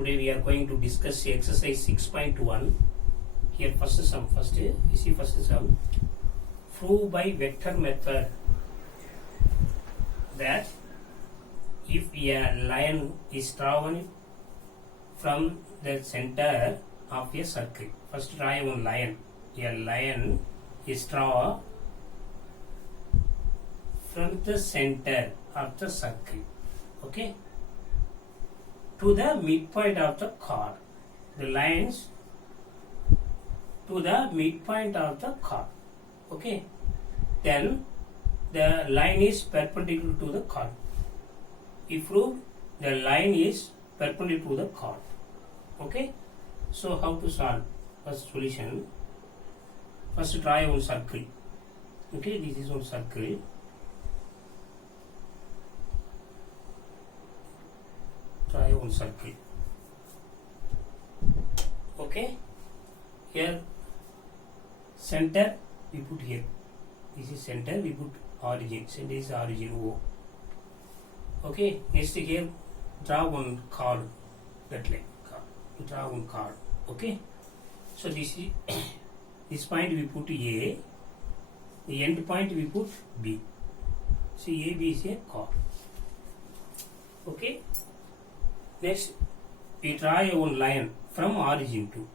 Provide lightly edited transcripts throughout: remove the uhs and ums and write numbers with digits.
Today we are going to discuss exercise 6.1. Here first sum. You see first sum. Prove by vector method that if a line is drawn from the center of a circle. First draw one line. A line is drawn from the center of the circle. Okay. To the midpoint of the chord. The lines to the midpoint of the chord. Okay. Then the line is perpendicular to the chord. If proved the line is perpendicular to the chord. Okay. So how to solve? First solution. First draw one circle. Okay, this is one circle. Try one circle. Okay. Here center we put here. This is center, we put origin. Center is origin O. Okay. Next here draw one chord. That like draw one chord. Okay. So this is this point we put A. The end point we put B. So AB is a chord. Okay. Next, we draw one line from origin to.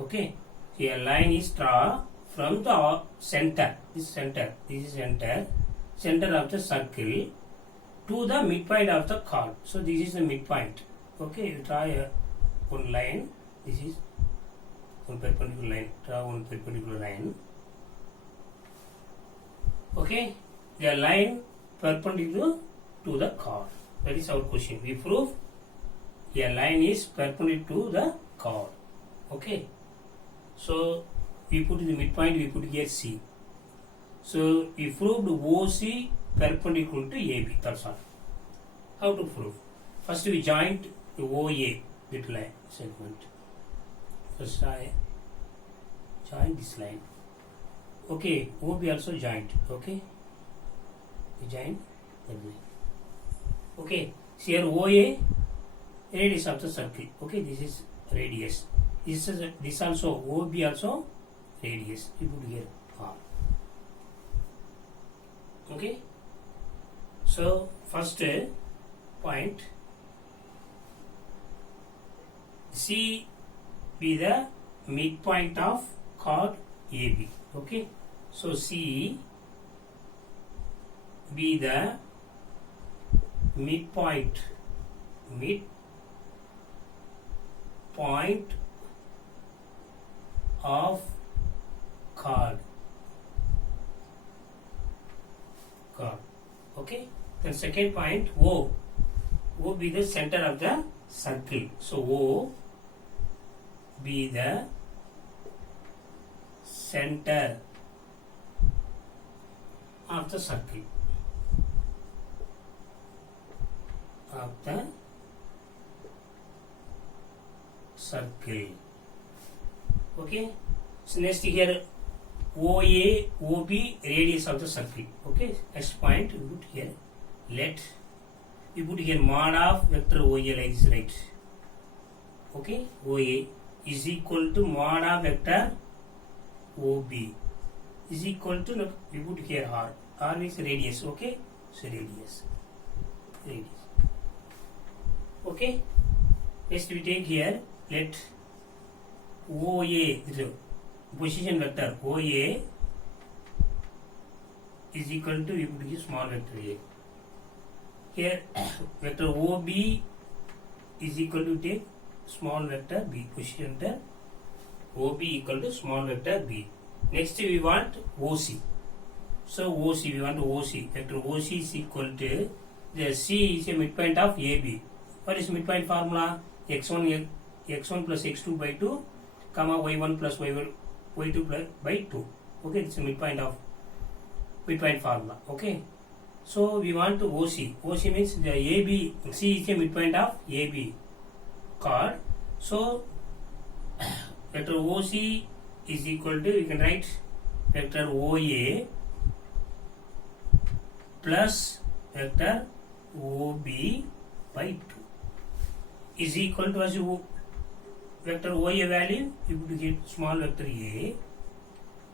Okay. So a line is drawn from the center. This is center of the circle to the midpoint of the chord. So this is the midpoint. Okay. You draw one line. This is one perpendicular line. Draw one perpendicular line. Okay. The line perpendicular to the chord. That is our question. We prove a line is perpendicular to the chord. Okay. So we put the midpoint, we put here C. So we proved OC perpendicular to AB. That's all. How to prove? First we joined the OA with line segment. First I join this line. Okay. OB also joined. Okay. We join that line. Okay. So here OA radius of the circle. Okay, this is radius. This also OB also radius. We put here R. Okay. So first point C be the midpoint of chord AB. Okay. So C be the midpoint of chord. Okay. Then second point O be the center of the circle. So O be the center of the circle. Okay. So next here OA, OB radius of the circle. Okay. Next point we put here. Let we put here mod of vector OA like this, right? Okay. OA is equal to mod of vector OB is equal to, we put here R. R is radius. Okay. So radius. Okay. Next we take here let OA, position vector OA is equal to, we put here small vector A. Here vector OB is equal to take small vector B. Position vector OB equal to small vector B. Next we want OC. So OC, we want OC. Vector OC is equal to, the C is a midpoint of AB. What is midpoint formula? x1 plus x2 by 2, comma y1 plus y2 plus by 2. Okay, it's a midpoint formula. Okay. So we want OC. OC means the AB, C is a midpoint of AB chord. So vector OC is equal to, we can write vector OA plus vector OB by 2 is equal to as vector OA value, you would get small vector A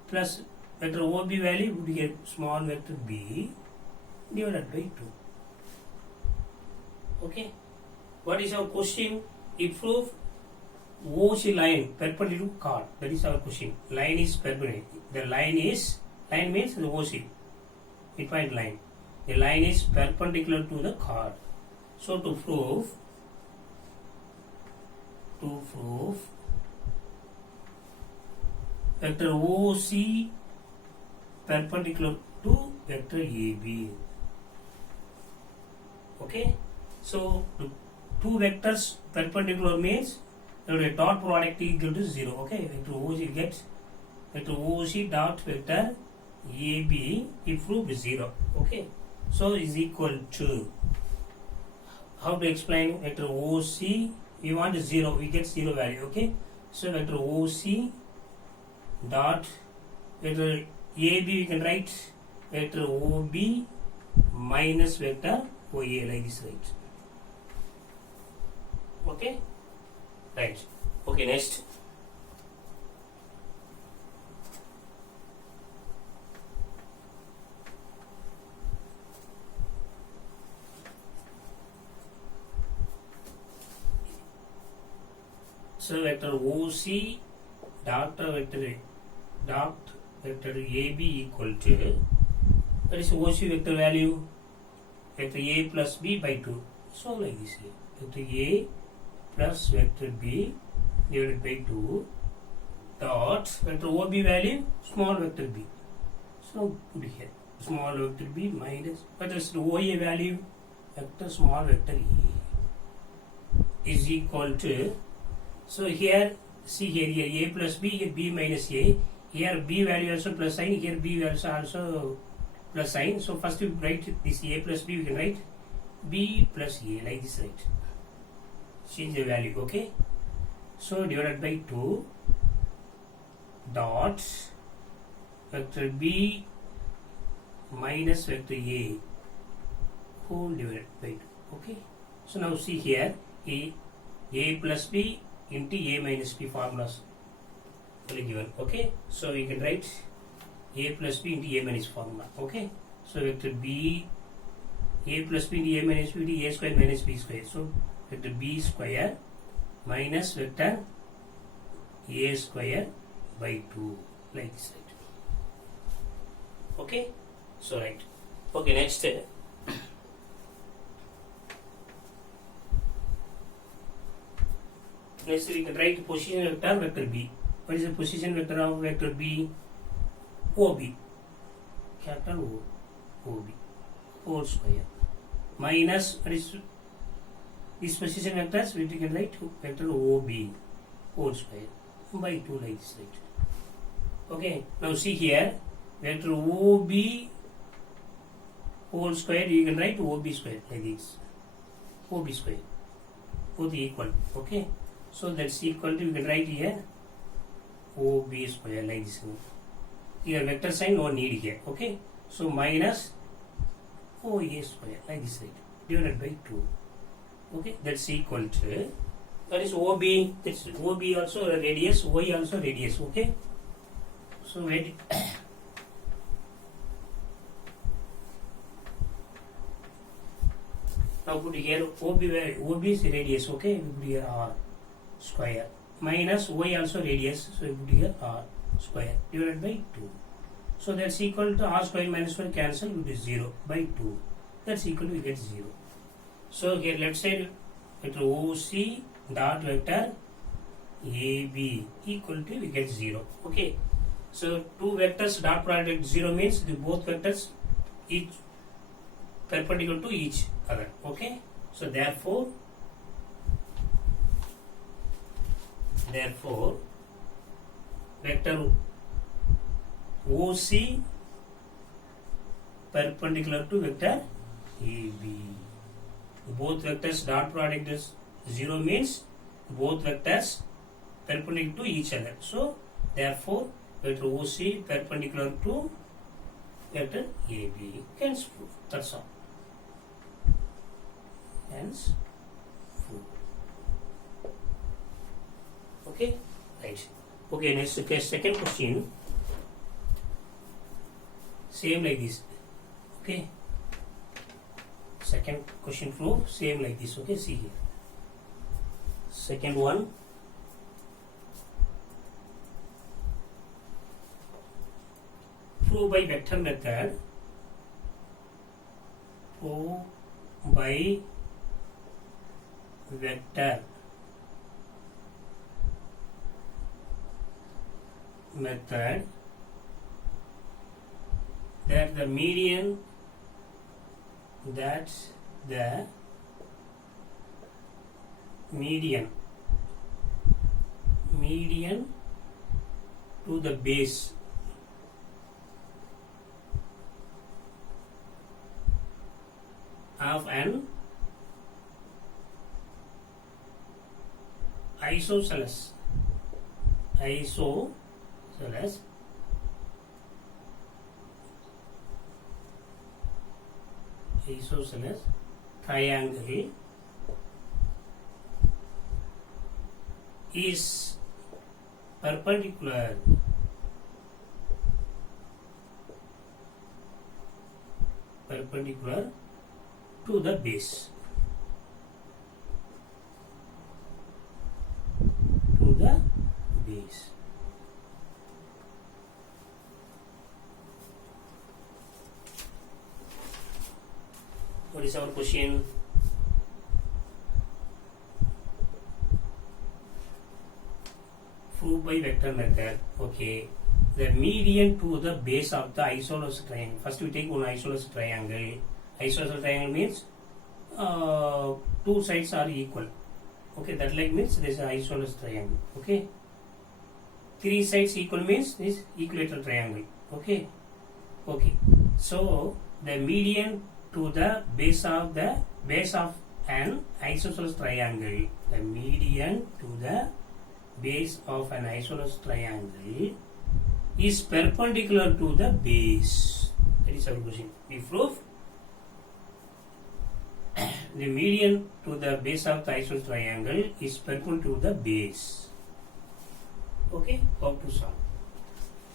plus vector OB value, you would get small vector B divided by 2. Okay. What is our question? If proof OC line perpendicular to chord. That is our question. Line is perpendicular. The line means the OC, midpoint line. The line is perpendicular to the chord. So to prove vector OC perpendicular to vector AB. Okay. So the two vectors perpendicular means the dot product is equal to 0. Okay. Vector OC gets vector OC dot vector AB if proof is 0. Okay. So is equal to, how to explain vector OC? We want 0, we get 0 value. Okay. So vector OC dot vector AB, we can write vector OB minus vector OA like this, right? Okay. Right. Okay, next. So vector OC dot vector AB equal to, that is OC vector value, vector A plus B by 2. So like this, vector A plus vector B divided by 2 dot vector OB value, small vector b. So put here small vector b minus, what is the OA value, vector small vector A is equal to, so here see here A plus B, here B minus A, here B value also plus sign, here B value also plus sign. So first we write this A plus B, we can write B plus A like this, right? Change the value. Okay. So divided by 2 dot vector B minus vector A whole divided by 2. Okay. So now see here A plus B into A minus B formulas will be given. Okay. So you can write A plus B into A minus formula. Okay. So vector B, A plus B into A minus B into A square minus B square. So vector B square minus vector A square by 2 like this, right? Okay. So right. Okay, next. Next we can write position vector vector B. What is the position vector of vector B? OB. Capital O. OB. Whole square. Minus, what is these position vectors? We can write vector OB whole square by 2 like this, right? Okay. Now see here, vector OB whole square, you can write OB square like this. OB square. Both equal. Okay. So that's equal to, you can write here OB square like this. Here vector sign no need here. Okay. So minus OA square like this, right? Divided by 2. Okay. That's equal to, that is OB. That's OB also radius, OA also radius. Okay. So wait. Now put here OB is radius. Okay. We put here R square minus Y also radius, so we put here R square divided by 2. So that's equal to R square minus 1 cancel, it is 0 by 2. That's equal to, we get 0. So here left side vector OC dot vector AB equal to, we get 0. Okay. So two vectors dot product 0 means the both vectors each perpendicular to each other. Okay. So therefore vector OC perpendicular to vector AB. Both vectors dot product is 0 means both vectors perpendicular to each other. So therefore vector OC perpendicular to vector AB. Hence proof. That's all. Hence proof. Okay, right. Okay, next second question. Same like this. Okay. Second question flow same like this. Okay, see here. Second one. Prove by vector method. Prove by vector method that the median to the base of an isosceles triangle is perpendicular to the base. What is our question? Prove by vector method. Okay. The median to the base of the isosceles triangle. First we take one isosceles triangle. Isosceles triangle means two sides are equal. Okay, that like means this is an isosceles triangle. Okay. Three sides equal means this equilateral triangle. Okay. Okay. So the median to the base of an isosceles triangle. The median to the base of an isosceles triangle is perpendicular to the base. That is our question. We prove the median to the base of the isosceles triangle is perpendicular to the base. Okay, how to solve?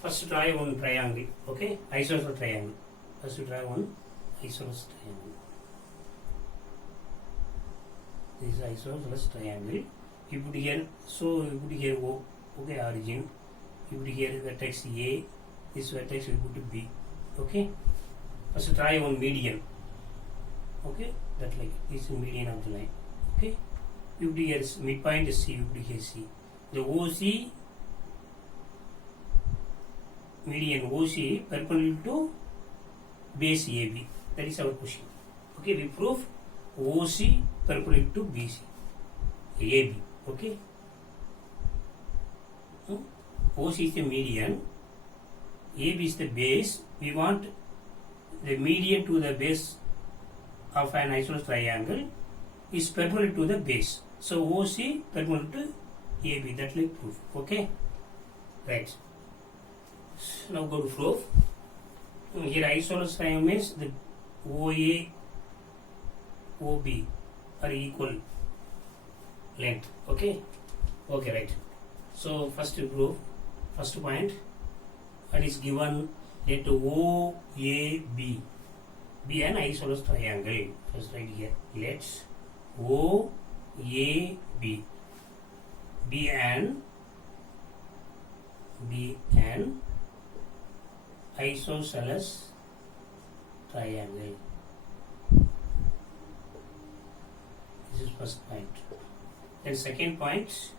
First try one triangle. Okay, isosceles triangle. First try one isosceles triangle. This is isosceles triangle. You put here, so you put here O. Okay, origin. You put here vertex A. This vertex you put B. Okay. First try one median. Okay, that like this is median of the line. Okay. You put here midpoint is C. You put here C. The OC median OC perpendicular to base AB. That is our question. Okay, we prove OC perpendicular to BC, AB. Okay. OC is the median, AB is the base. We want the median to the base of an isosceles triangle is perpendicular to the base. So OC perpendicular to AB. That like proof. Okay. Right. Now go to proof. Here isosceles triangle means the OA, OB are equal length. Okay. Okay, right. So first proof, first point, that is given let OAB be an isosceles triangle. First right here. Let's OAB be an isosceles triangle. This is first point. Then second point,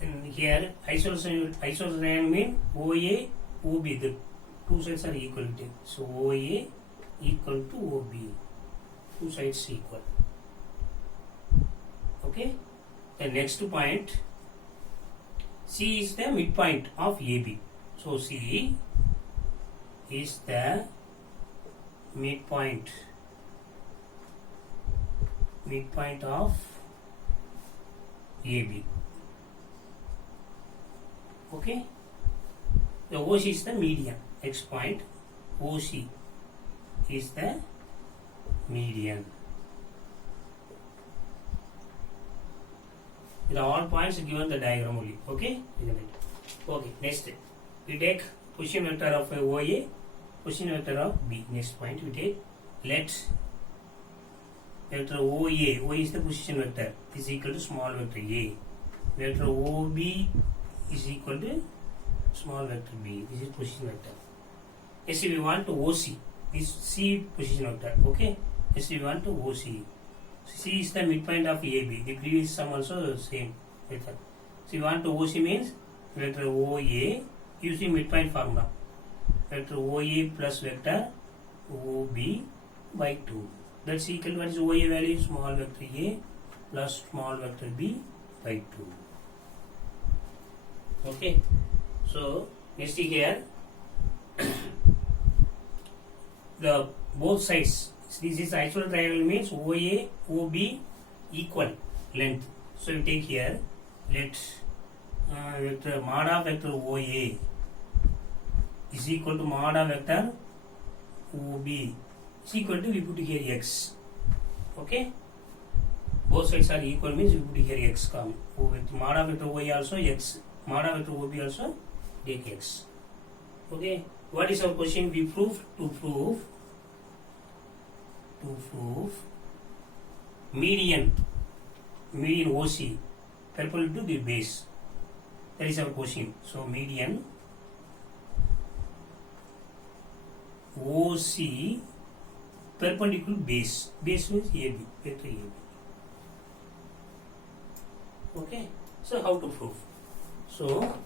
in here isosceles triangle mean OA, OB, the two sides are equal to. So OA equal to OB, two sides equal. Okay. The next point, C is the midpoint of AB. So C is the midpoint of AB. Okay. The OC is the median. Next point, OC is the median. The all points given the diagram only. Okay. Okay. Next, we take position vector of OA, position vector of B. Next point we take, let vector OA, O is the position vector, is equal to small vector A. Vector OB is equal to small vector B. This is position vector. Yes, we want to OC. This C position vector. Okay. Yes, we want to OC. C is the midpoint of AB. The previous sum also same method. So we want to OC means vector OA using midpoint formula. Vector OA plus vector OB by 2. That's equal to what is OA value? Small vector A plus small vector B by 2. Okay. So next here the both sides. This is actual triangle means OA OB equal length. So we take here, let vector mod of vector OA is equal to mod of vector OB is equal to, we put here x. Okay. Both sides are equal means we put here x come. With mod of vector OA also x. Mod of vector OB also take x. Okay. What is our question? We prove to prove median OC perpendicular to the base. That is our question. So median OC perpendicular base. Base means AB, vector AB. Okay. So how to prove? So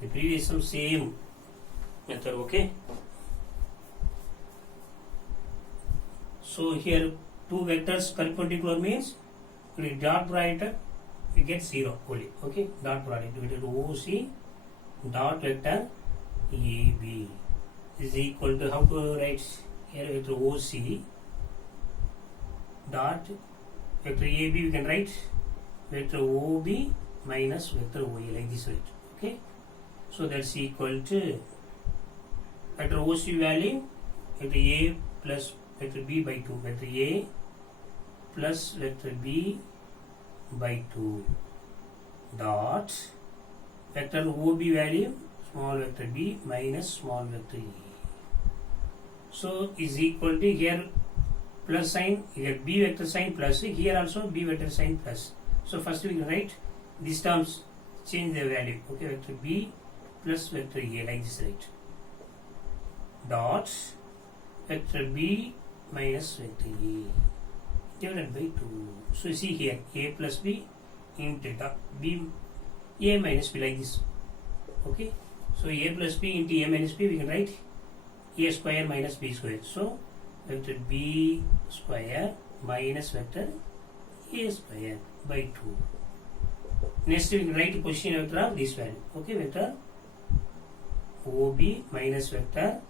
the previous same method. Okay. So here two vectors perpendicular means we dot product we get 0 only. Okay. Dot product we get OC dot vector AB is equal to, how to write here, vector OC dot vector AB we can write vector OB minus vector OA like this, right? Okay. So that's equal to vector OC value vector A plus vector B by 2, vector A plus vector B by 2 dot vector OB value small vector B minus small vector A. So is equal to, here plus sign, here B vector sign plus, here also B vector sign plus. So first we can write these terms, change the value. Okay, vector B plus vector A like this, right? Dot vector B minus vector A divided by 2. So you see here A plus B into B A minus B like this. Okay. So A plus B into A minus B we can write A square minus B square. So vector B square minus vector A square by 2. Next we can write the position vector of this value. Okay, vector OB minus vector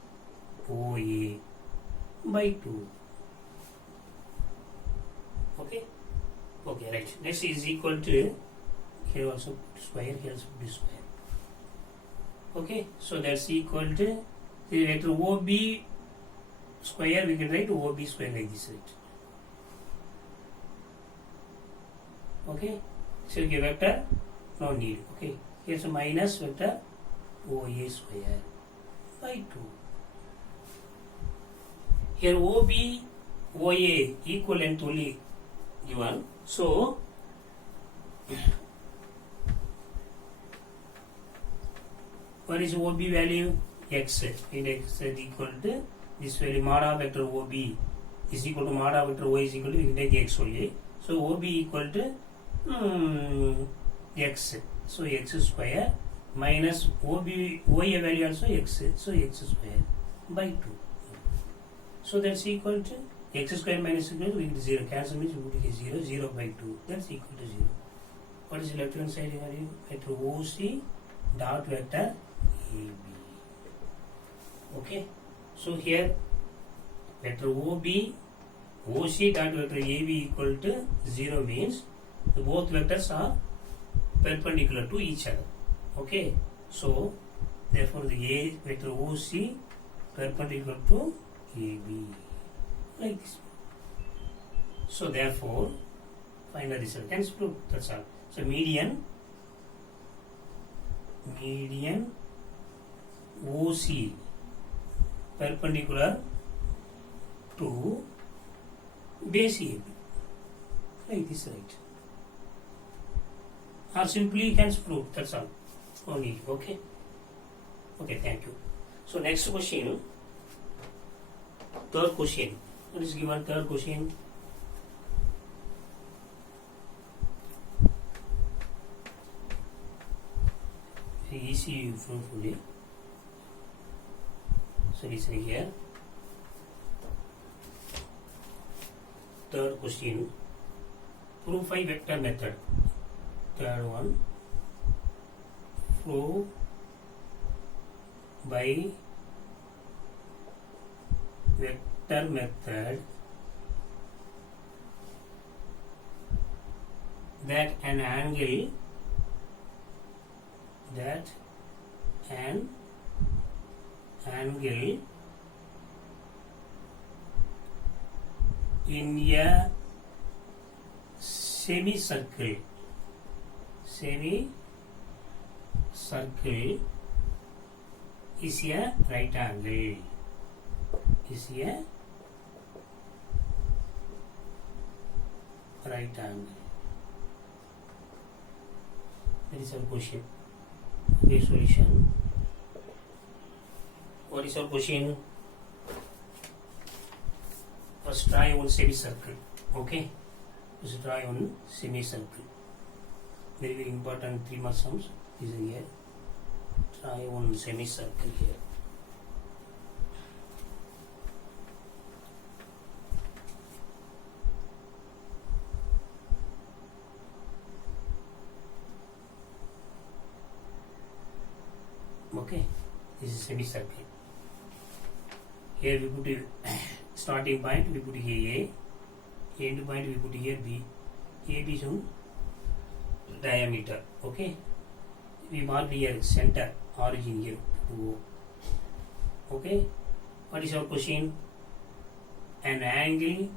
OA by 2. Okay. Okay, right. Next is equal to, here also put square, here also put square. Okay, so that's equal to the vector OB square, we can write OB square like this, right? Okay, so okay, vector no need. Okay, here's a minus vector OA square by 2. Here OB OA equivalent only given. So what is OB value? X. In X is equal to this value, mod of vector OB is equal to mod of vector OA is equal to, we can take X only. So OB equal to X. So X square minus OB OA value also X. So X square by 2. So that's equal to X square minus equal to, we get 0. Cancel means we get 0. 0 by 2. That's equal to 0. What is the left hand side value? Vector OC dot vector AB. Okay. So here vector OB OC dot vector AB equal to 0 means the both vectors are perpendicular to each other. Okay. So therefore the A vector OC perpendicular to AB, like this. So therefore, find the result. Hence prove. That's all. So median OC perpendicular to base AB, like this, right? Or simply hence prove. That's all. Only. Okay. Okay. Thank you. So next question. Third question. What is given? Third question. Easy fully. So listen here. Third question. Prove by vector method. Third one. Prove by vector method that an angle in a semicircle is a right angle. Is a right angle. That is our question. Okay, solution. What is our question? First try one semicircle. Okay. First try one semicircle. Very, very important 3 mark sums is here. Try one semicircle here. Okay, this is semicircle. Here we put a starting point, we put here A, end point we put here B. AB is on diameter. Okay, we mark here center, origin here O. Okay, what is our question? An angle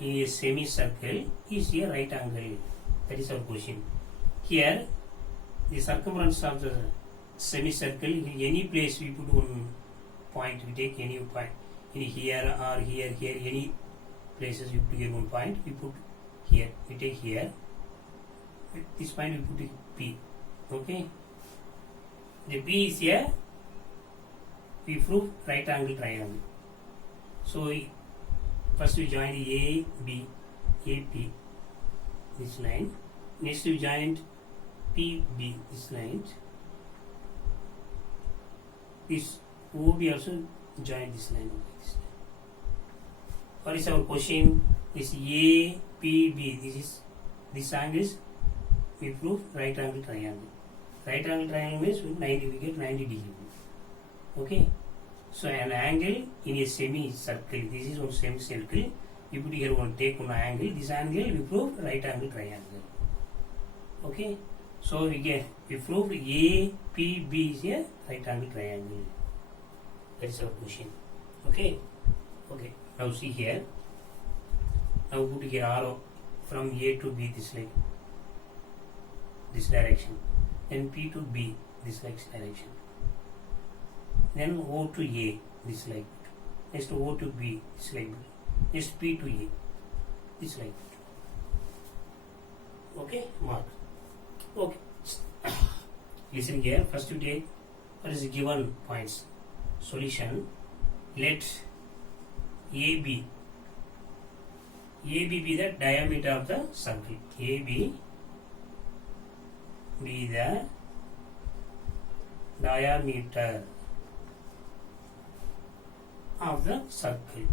in a semicircle is a right angle. That is our question. Here, the circumference of the semicircle, in any place we put one point, we take any point, in here or here, any places we put here one point, we put here, we take here, this point we put P. Okay, the P is here, we prove right angle triangle. So first we join A, B, AP, this line, next we join PB, this line. This OB also join this line. What is our question? This APB. This angle is we prove right angle triangle. Right angle triangle means 90. We get 90 degree. Okay. So an angle in a semicircle. This is one semicircle. You put here one take one angle. This angle we prove right angle triangle. Okay. So we proved APB is a right angle triangle. That is our question. Okay. Okay. Now see here. Now put here arrow from A to B this like this direction. Then P to B this like direction. Then O to A this like. Next O to B this like. Next P to A this like. Okay. Mark. Okay. Listen here. First you take what is the given points. Solution. Let AB be the diameter of the circle. AB be the diameter of the circle.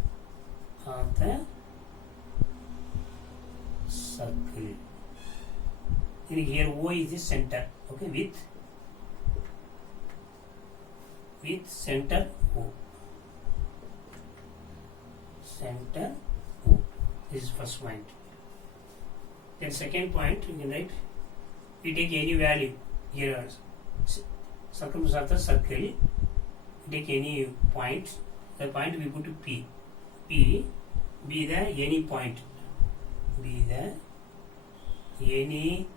And here O is the center. Okay, with center O. Center O. This is first point. Then second point, you can write. We take any value here. Circumference of the circle. take any point. The point we put P. P be the any point. Be the any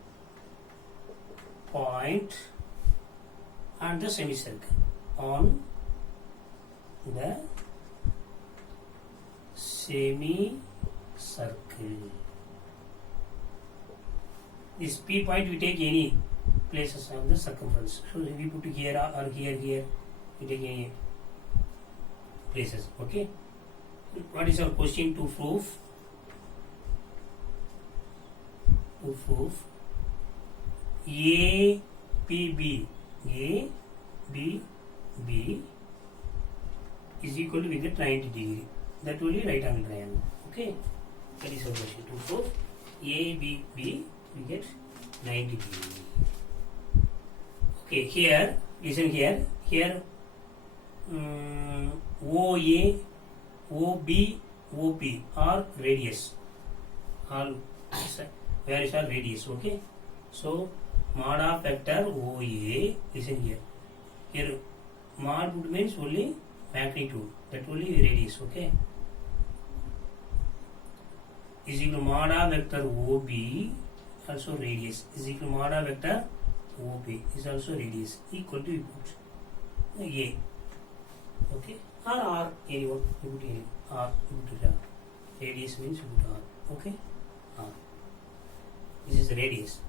point on the semicircle. On the semicircle. This P point we take any places of the circumference. So if we put here or here, we take any places. Okay. What is our question to prove? To prove APB is equal to, we get 90 degree. That will be right angle triangle. Okay. That is our question. To prove ABB, we get 90 degree. Okay. Here, listen here. Here, OA, OB, OP are radius. All where is our radius? Okay. So mod of vector OA, listen here. Here mod means only magnitude. That only radius. Okay. Is equal to mod of vector OB, also radius. Is equal to mod of vector OB is also radius. Equal to, you put A. Okay. Or R, anyone, you put A. R, you put R. Radius means you put R. Okay. R. This is the radius.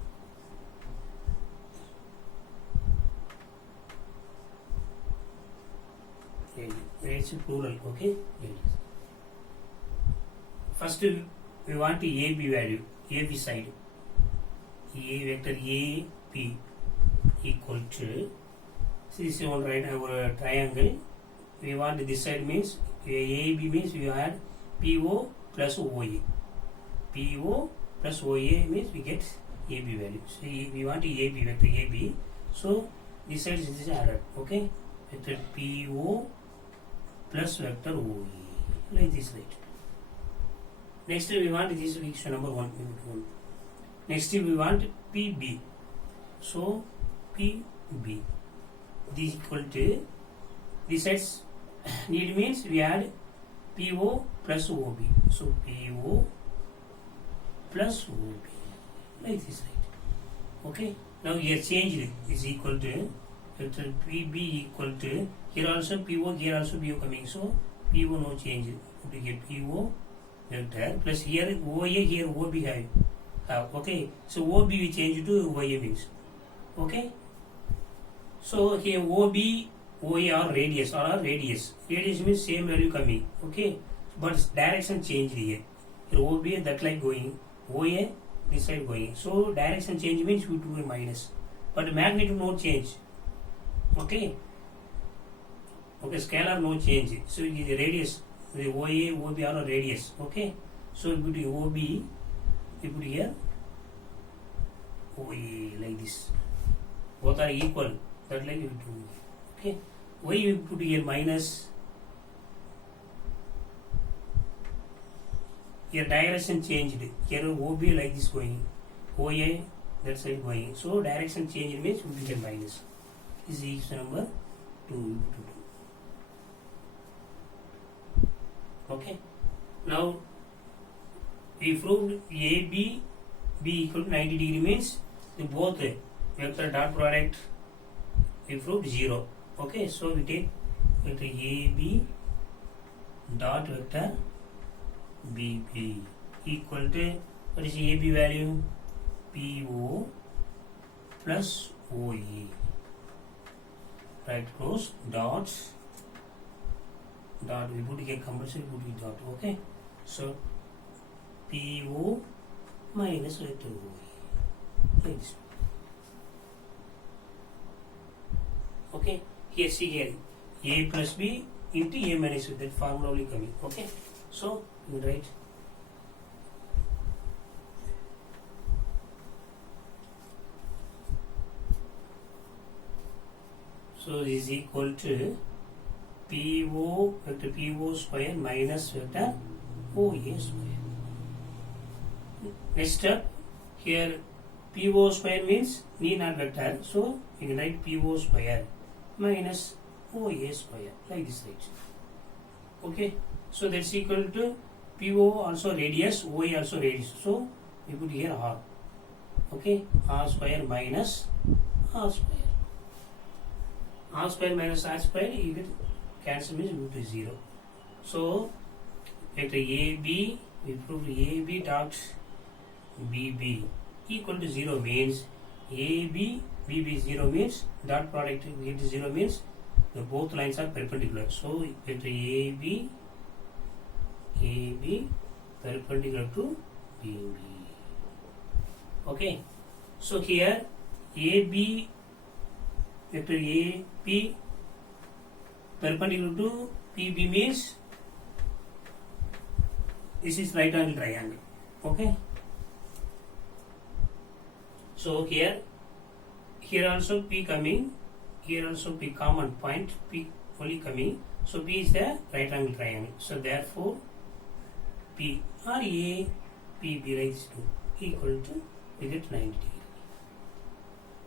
Radius is plural. Okay. Radius. First we want the AB value. AB side. A vector AP equal to, see this is all right, our triangle. We want this side means AB means we add PO plus OA. PO plus OA means we get AB value. So we want the AB vector AB. So this side is added. Okay. Vector PO plus vector OA. Like this, right. Next we want this equation number 1. Next we want PB. So PB this equal to, this sides need means we add PO plus OB. So PO plus OB. Like this, right. Okay. Now here changed is equal to vector PB equal to, here also PO, here also PO coming. So PO no change. We get PO vector plus here OA, here OB have. Okay. So OB we change to OA means. Okay. So here OB, OA are radius or radius. Radius means same value coming. Okay. But direction changed here. Here OB that like going. OA this side going. So direction change means we do a minus. But magnitude no change. Okay. Okay. Scalar no change. So it is the radius. The OA, OB are a radius. Okay. So we put OB, we put here OA like this. Both are equal. That like we do. Okay. Why we put here minus? Here direction changed. Here OB like this going. OA that side going. So direction change means we get minus. This is equation number 2. Okay. Now we proved AB B equal to 90 degree means the both vector dot product we proved 0. Okay. So we take vector AB dot vector BB equal to, what is the AB value? PO plus OE. Right close dots. Dot we put here compulsory put it dot. Okay. So PO minus vector OE. Like this. Okay. Here see here A plus B into A minus B. That formula only coming. Okay. So you write so this is equal to PO vector PO square minus vector OA square. Next step, here PO square means need not vector, so you can write PO square minus OA square, like this, right? Okay, so that's equal to PO also radius, OA also radius. So we put here R. Okay, R square minus R square. R square minus R square, you get cancel means root is 0. So vector AB, we proved AB dot BB equal to 0 means AB, BB 0 means dot product get 0 means the both lines are perpendicular. So vector AB perpendicular to BB. Okay, so here AB vector AP perpendicular to PB means this is right angle triangle. Okay, so here also P coming, here also P common point, P only coming. So P is the right angle triangle. So therefore P or A PB raised to equal to, we get 90 degree.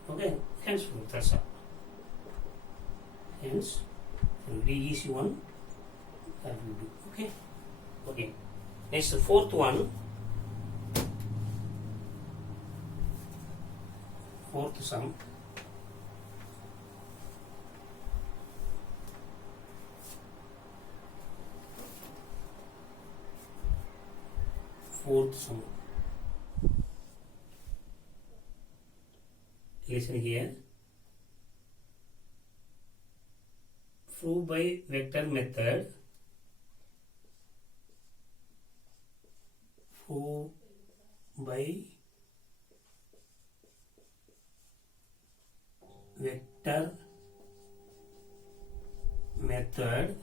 Okay, hence that's all. Hence very easy one that we do. Okay, okay. Next, the fourth one. Fourth sum. Fourth sum. Listen here. Prove by vector method. Prove by vector method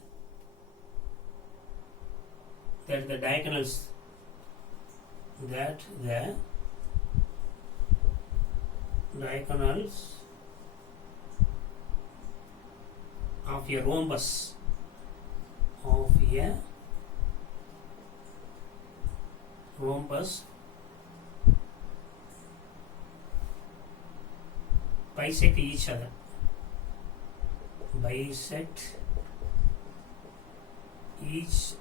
that the diagonals of a rhombus bisect each other. Bisect each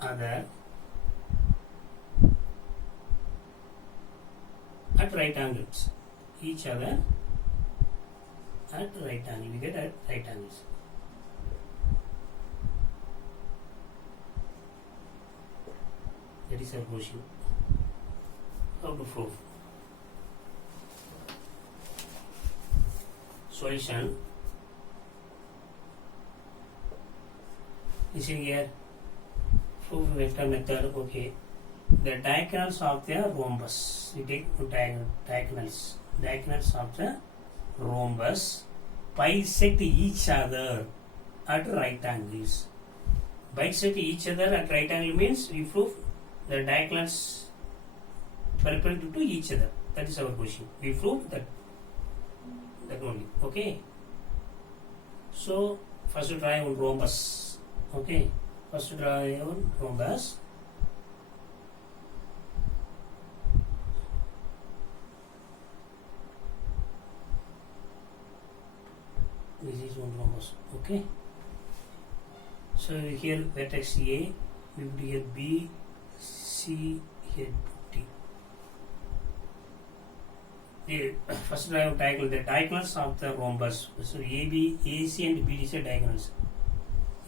other at right angles. Each other at right angle. We get at right angles. That is our question. How to prove? Solution. Listen here. Prove vector method. Okay. The diagonals of the rhombus. We take diagonals. Diagonals of the rhombus bisect each other at right angles. Bisect each other at right angle means we prove the diagonals perpendicular to each other. That is our question. We prove that only. Okay. So first to try on rhombus. Okay. First to try on rhombus. This is one rhombus. Okay. So here vertex A, we put here B, C, here D. The first diagonal, the diagonals of the rhombus. So AB, AC and BD are diagonals.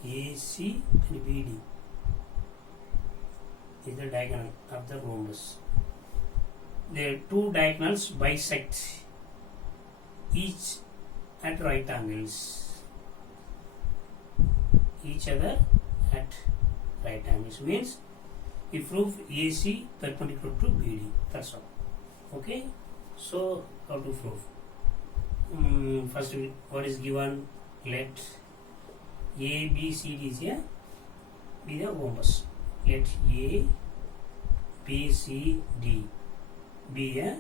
AC and BD is the diagonal of the rhombus. The two diagonals bisect each at right angles. Each other at right angles means we prove AC perpendicular to BD. That's all. Okay. So how to prove? First, what is given? Let A, B, C, D is here. Be the rhombus. Let A, B, C, D be a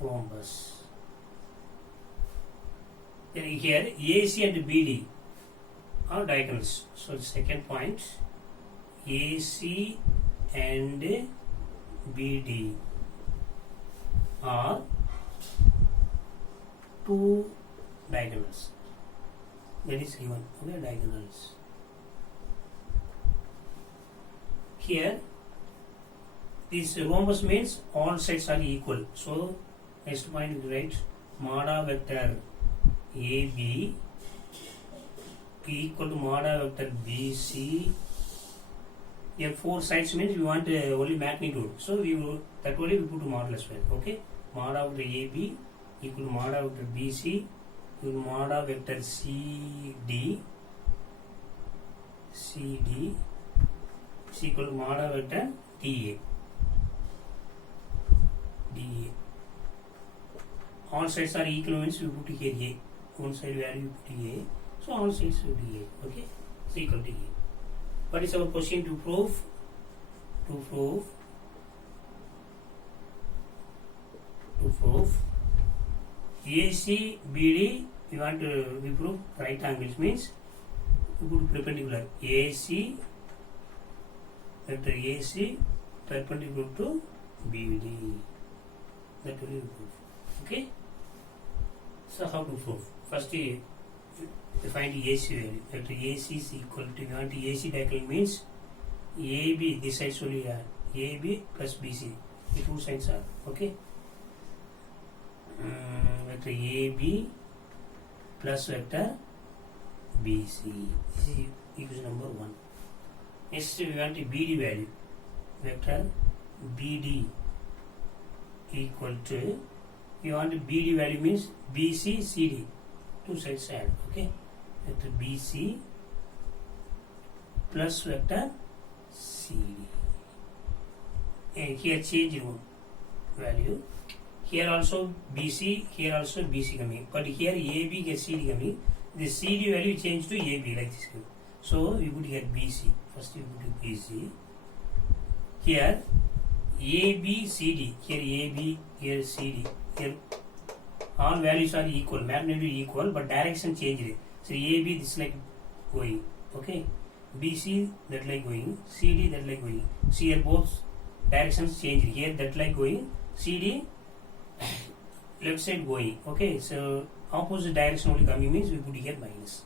rhombus. Then here AC and BD are diagonals. So the second point, AC and BD are two diagonals. That is given. Okay, diagonals. Here, this rhombus means all sides are equal. So, next point is write mada vector AB equal to mada vector BC. Here, four sides means we want only magnitude. So, we will, that only we put to modulus value. Okay, mada vector AB equal to mada vector BC equal to mada vector CD is equal to mada vector DA. All sides are equal means we put here A. One side value we put A. So all sides will be A. Okay, it's equal to A. What is our question to prove? To prove AC BD we want to prove right angles means we put perpendicular AC vector AC perpendicular to BD. That will be proof. Okay. So how to prove? First, we find AC value. Vector AC is equal to, we want AC diagonal means AB. This side only are AB plus BC. The two sides are okay. Vector AB plus vector BC. This is equation number 1. Next, we want the BD value. Vector BD equal to, we want the BD value means BC CD. Two sides add. Okay. Vector BC plus vector CD. And here change one value. Here also BC, here also BC coming. But here AB gets CD coming. The CD value change to AB like this. So we put here BC. First we put BC. Here AB, CD. Here AB, here CD. Here all values are equal. Magnitude equal, but direction changed. So AB this like going. Okay. BC that like going. CD that like going. See here both directions changed. Here that like going. CD left side going. Okay. So opposite direction only coming means we put here minus.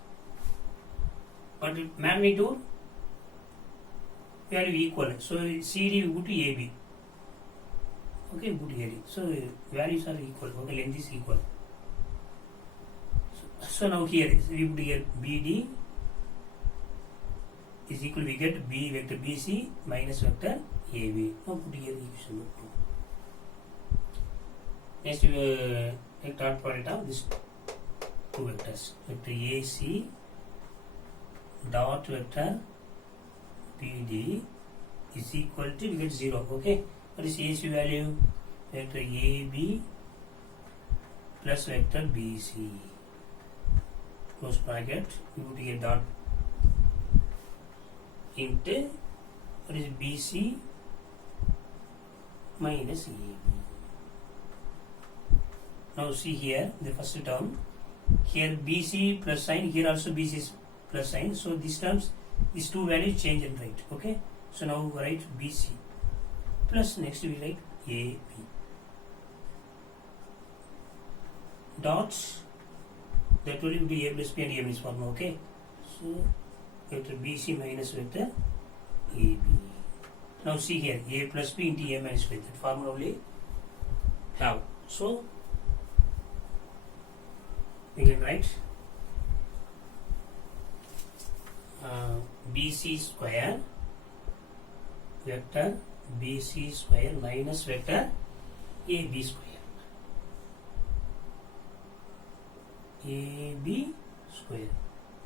But magnitude value equal. So CD we put to AB. Okay, put here. So values are equal. Okay, length is equal. So now here we put here BD is equal. We get B vector BC minus vector AB. Now put here equation number 2. Next we will take dot product of this two vectors. Vector AC dot vector BD is equal to, we get 0. Okay. What is AC value? Vector AB plus vector BC. Close bracket. We put here dot into, what is BC minus AB. Now see here the first term. Here BC plus sign. Here also BC is plus sign. So these terms, these two values change and write. Okay. So now we write BC. Plus next we write AB. Dots, that will be A plus B and A minus form. Okay. So vector BC minus vector AB. Now see here A plus B into A minus B. That formula only have. So we can write BC square vector BC square minus vector AB square. AB square.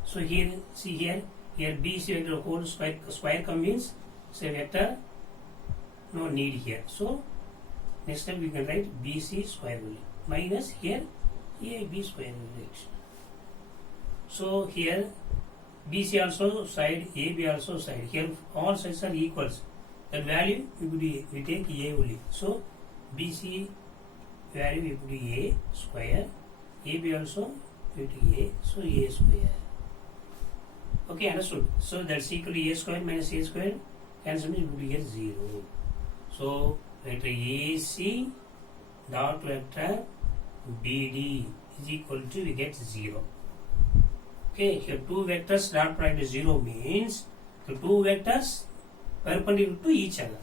So here, see here BC vector whole square comes means say vector no need here. So next time we can write BC square only minus here AB square only. So here BC also side, AB also side. Here all sides are equals. That value we take A only. So BC value we put A square. AB also we put A. So A square. Okay, understood. So that's equal to A square minus A square. Cancel means we put here 0. So vector AC dot vector BD is equal to, we get 0. Okay, here two vectors dot product is 0 means the two vectors perpendicular to each other.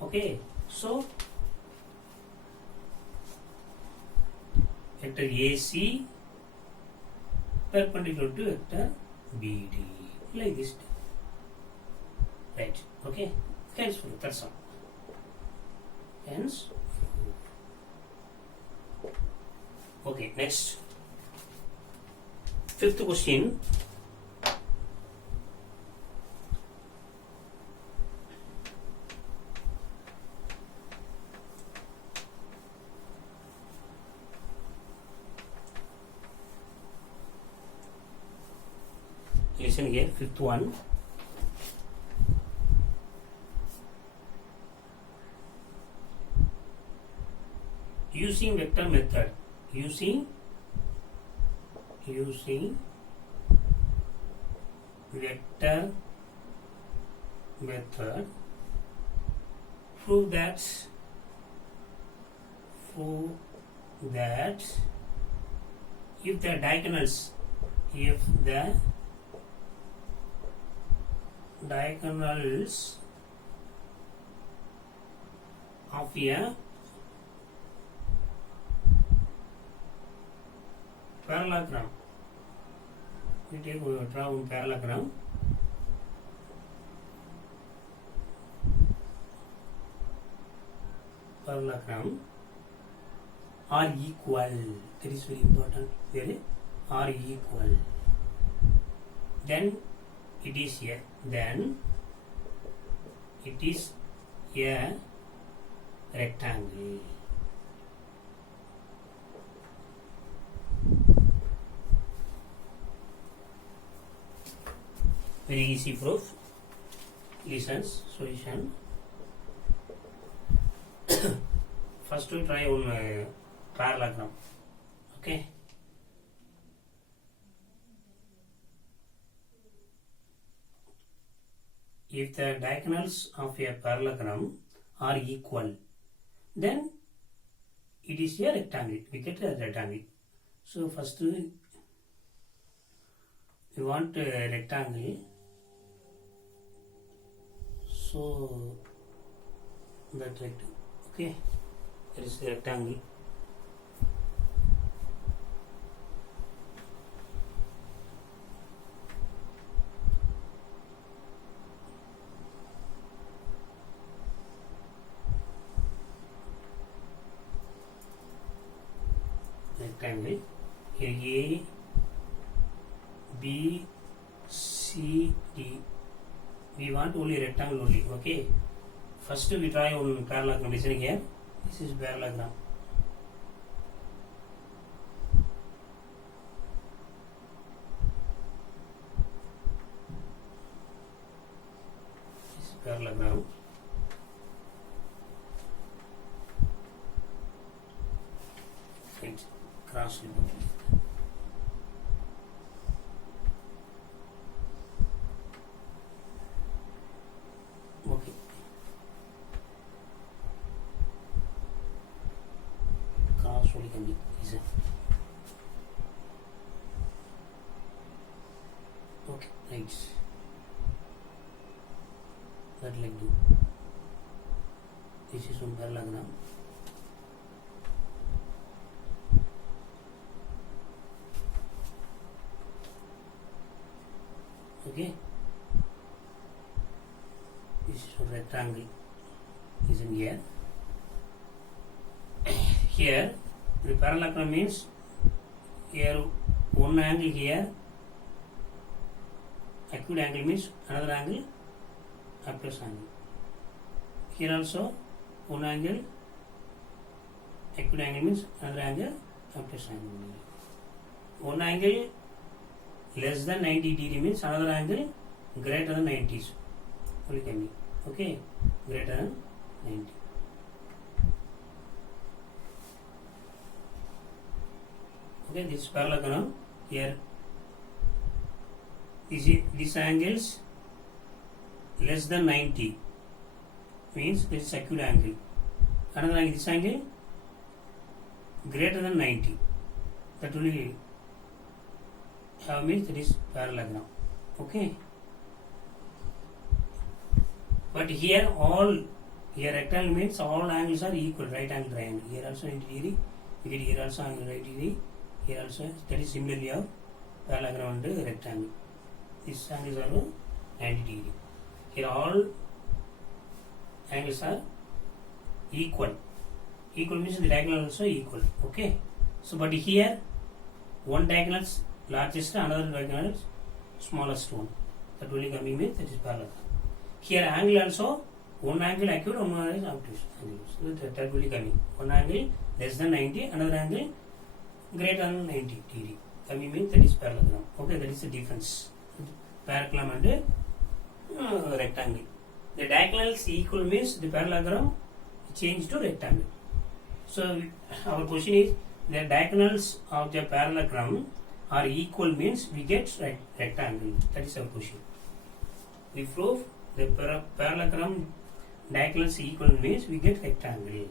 Okay, so vector AC perpendicular to vector BD, like this. Right, okay, hence that's all. Hence, okay, next. Fifth question. Listen here, fifth one. Using vector method. Using vector method, prove that if the diagonals of a parallelogram, we take draw one parallelogram. Are equal. That is very important. Very are equal. Then it is a rectangle. Very easy proof. Listen, solution. First we try on parallelogram. Okay. If the diagonals of a parallelogram are equal, then it is a rectangle. We get a rectangle. So first we want a rectangle. So that rectangle. Okay. There is a rectangle. Rectangle. Here A, B, C, D. We want only rectangle only. Okay. First we try on parallelogram. Listen here. This is parallelogram. This is parallelogram. Right. Cross it. Okay. Cross only can be easy. Okay, right. That like do. This is one parallelogram. Okay. This is a rectangle is in here. Here the parallelogram means here one angle here, acute angle means another angle, obtuse angle. Here also one angle, acute angle means another angle, obtuse angle. One angle less than 90 degree means another angle greater than 90. Only can be. Okay, greater than 90. Okay, this parallelogram here. These angles less than 90 means this is acute angle. Another angle, this angle greater than 90. That will have means that is parallelogram. Okay. But here rectangle means all angles are equal, right angle triangle. Here also 90 degree, here also angle 90 degree, here also, that is similarly of parallelogram and rectangle. These angles are 90 degree. Here all angles are equal. Equal means the diagonal also equal. Okay. So but here one diagonal is largest, another diagonal is smallest one. That only coming means that is parallelogram. Here angle also, one angle acute, one angle is obtuse. So that will be coming. One angle less than 90, another angle greater than 90 degree. Coming means that is parallelogram. Okay, that is the difference. Parallelogram and rectangle. The diagonals equal means the parallelogram change to rectangle. So our question is, the diagonals of the parallelogram are equal means we get rectangle. That is our question. We prove the parallelogram diagonals equal means we get rectangle.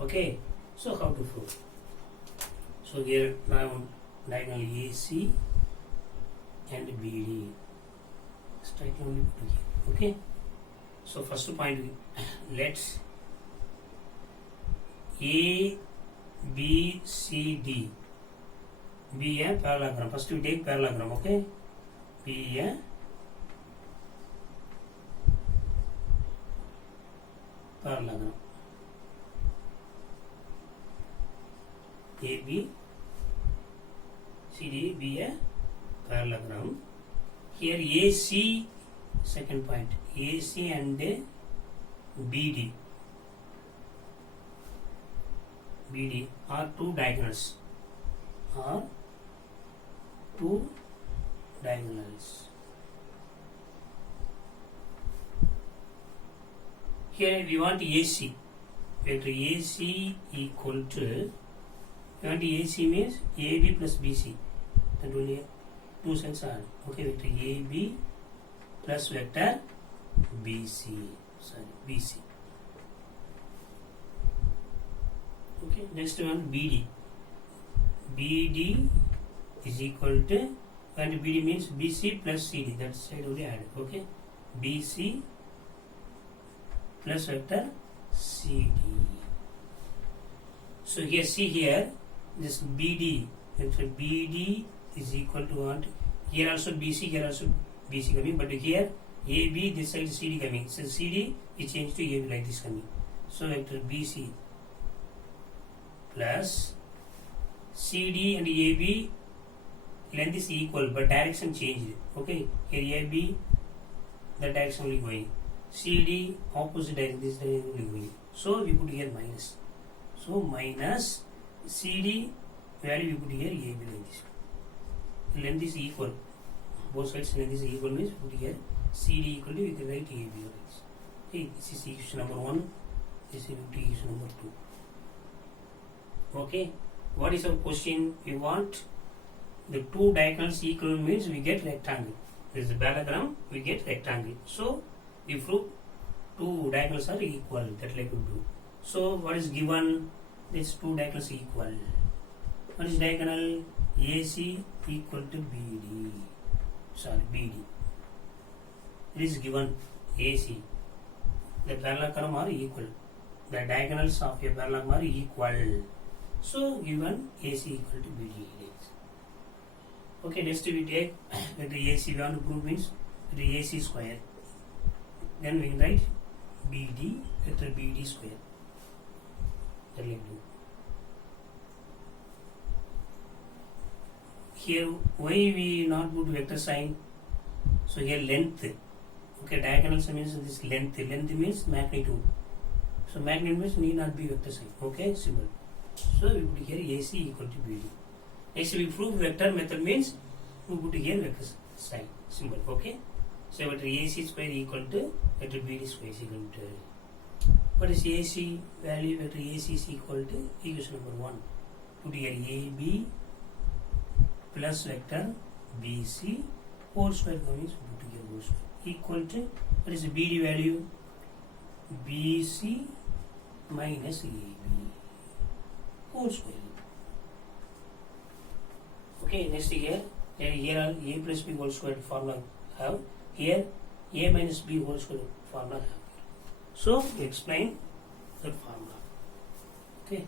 Okay. So how to prove? So here round diagonal AC and BD. Straight only put here. Okay. So first point, let's A, B, C, D be a parallelogram. First we take parallelogram. Okay. Be a parallelogram. A, B, C, D be a parallelogram. Here AC, second point, AC and BD are two diagonals. Here we want AC. Vector AC equal to, we want AC means AB plus BC. That only two sides are. Okay, vector AB plus vector BC. Okay, next one BD. BD is equal to, and BD means BC plus CD. That side only added. Okay, BC plus vector CD. So here see here this BD. Vector BD is equal to what? Here also BC, here also BC coming, but here AB, this side CD coming. So CD is changed to AB like this coming. So vector BC plus CD and AB length is equal but direction changed. Okay, here AB the direction only going. CD opposite direction, this direction only going. So we put here minus. So minus CD value we put here AB like this. Length is equal. Both sides length is equal means put here CD equal to, we can write AB like this. Okay, this is equation number 1. This is equation number 2. Okay, what is our question? We want the two diagonals equal means we get rectangle. This is the parallelogram, we get rectangle. So we prove two diagonals are equal. That like we do. So what is given? This two diagonals equal. What is diagonal? AC equal to BD. BD. It is given AC. The parallelogram are equal. The diagonals of a parallelogram are equal. So given AC equal to BD. Okay, next we take that the AC we want to prove means the AC square. Then we can write BD vector BD square. That will do. Here why we not put vector sign? So here length. Okay, diagonals means this length. Length means magnitude. So magnitude means need not be vector sign. Okay, symbol. So we put here AC equal to BD. Next we prove vector method means we put here vector sign symbol. Okay. So vector AC square equal to vector BD square is equal to. What is AC value? Vector AC is equal to equation number 1. Put here AB plus vector BC whole square means put here whole square equal to, what is the BD value? BC minus AB. whole square. Okay, next here are a plus b whole square formula have here, a minus b whole square formula have. So explain that formula. Okay.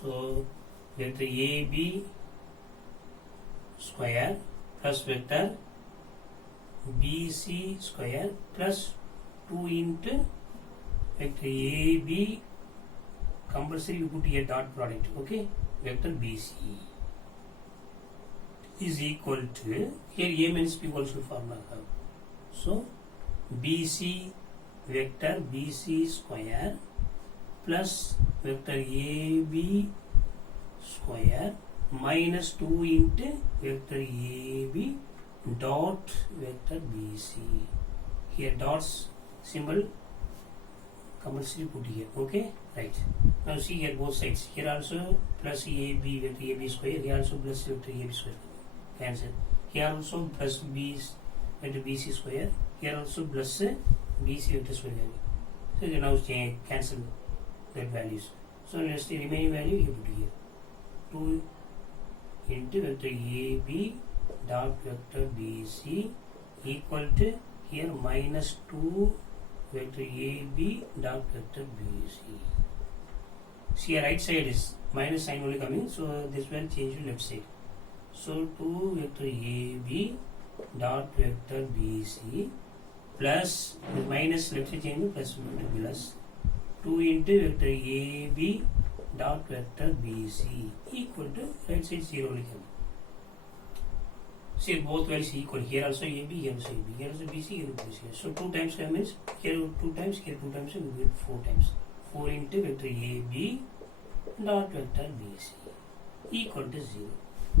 So vector AB square plus vector BC square plus 2 into vector AB, compulsory we put here dot product, okay, vector BC is equal to, here A minus B also formula have. So BC vector BC square plus vector AB square minus 2 into vector AB dot vector BC. Here dots symbol compulsory put here, okay, right. Now see here both sides, here also plus AB vector AB square, here also plus vector AB square, cancel. Here also plus B vector BC square, here also plus BC vector square. So you can now cancel that values. So let's the remaining value you put here, 2 into vector AB dot vector BC equal to here minus 2 vector AB dot vector BC. See here right side is minus sign only coming, so this will change to left side. So 2 vector AB dot vector BC plus minus left side change to plus plus 2 into vector AB dot vector BC equal to right side 0 only coming. See both values equal, here also AB, here also AB, here also BC, here also BC. So 2 times means here 2 times, here 2 times, we get 4 times. 4 into vector AB dot vector BC equal to 0.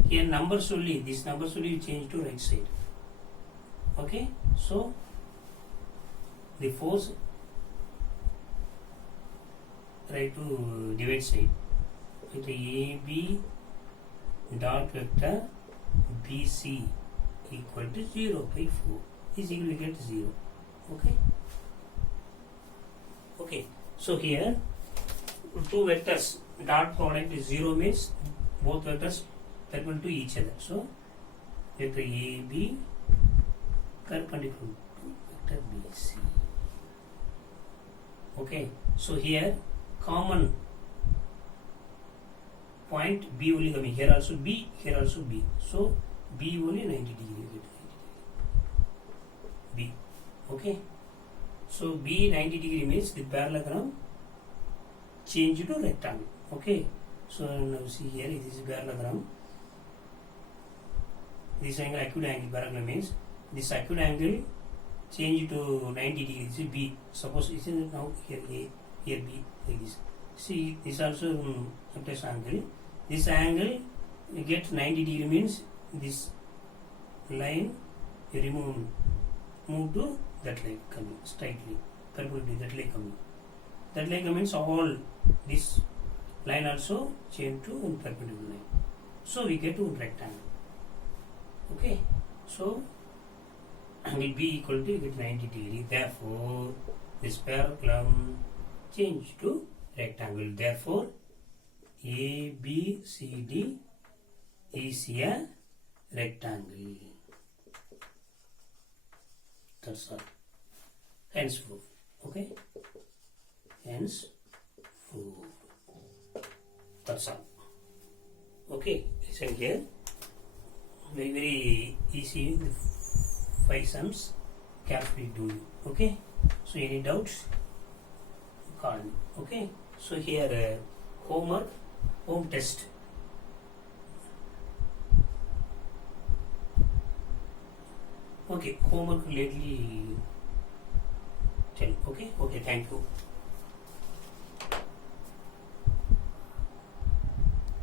Here numbers only, this numbers only you change to right side. Okay, so the force try to divide side. Vector AB dot vector BC equal to 0 by 4 is equal to get 0. Okay. Okay. So here 2 vectors dot product is 0 means both vectors perpendicular to each other. So vector AB perpendicular to vector BC. Okay. So here common point B only coming, here also B, here also B. So B only 90 degree, B. Okay. So B 90 degree means the parallelogram change to rectangle. Okay. So now see here, this is parallelogram. This angle acute angle parallelogram means this acute angle change to 90 degree. This is B. Suppose this is now here A, here B, like this. See this also plus angle. This angle you get 90 degree means this line you remove, move to that line coming straightly, perpendicular that line coming. That line means all this line also change to perpendicular line. So we get to rectangle. Okay. So will be equal to get 90 degree. Therefore this parallelogram change to rectangle. Therefore ABCD is a rectangle. That's all. Hence proof. Okay. Hence proof. That's all. Okay. Listen here. Very very easy. 5 sums. Carefully do. Okay. So any doubts? Call me. Okay. So here homework, home test. Okay, homework lately tell. Okay, thank you.